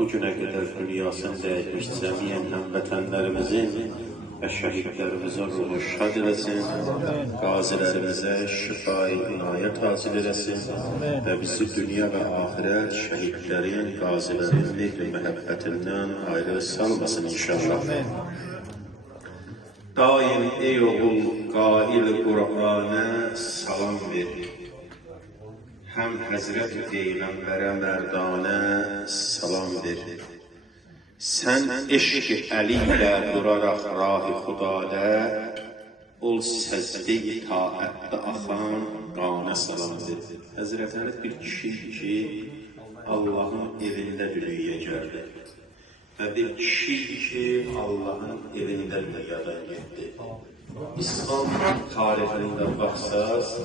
bugüne kadar dünyasını dəyişmiş cəmiyyən həmvətənlərimizin və şəhidlərimizin ruhu şad eləsin, qazilərimizə şifa-i inayət hasil eləsin və bizi dünya və axirət şəhidlərin, qazilərin mehri məhəbbətindən ayrı salmasın inşallah. Daim ey oğul qail Qur'ana salam ver. Həm Həzrət-i Peyğəmbərə mərdana salam ver. Sən eşq-i Əli ilə duraraq rah-i Xudada, ol səzdə-i taətdə axan qana salam ver. Həzrət Əli bir kişidir ki, Allahın evində dünyaya gəldi. Və bir kişidir ki, Allahın evində dünyadan getdi. İslam tarixində baxsaz,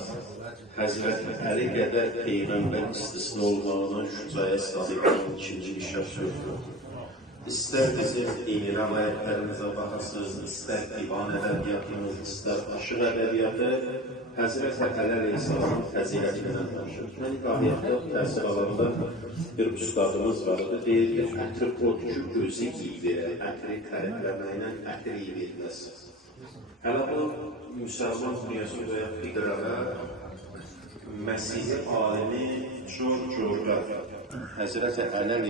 Həzrət Əli qədər Peyğəmbər istisna olmağına şücaya sahib olan ikinci bir şəxs yoxdur. İstər bizim dini rəvayətlərimizə baxasınız, istər divan ədəbiyyatımız, istər aşıq ədəbiyyatı, Həzrət Əli Əleyhisselamın fəzilətindən danışır. Mən qahiyyətdə təhsil alanda bir ustadımız vardı, deyir ki, ətir odur ki, özü giydir, ətiri tərifləməklə ətir iyi verilməz. Hələ bu, müsəlman dünyasında və fiqrəvə Məsih alimi George Orwell, Həzrət Əli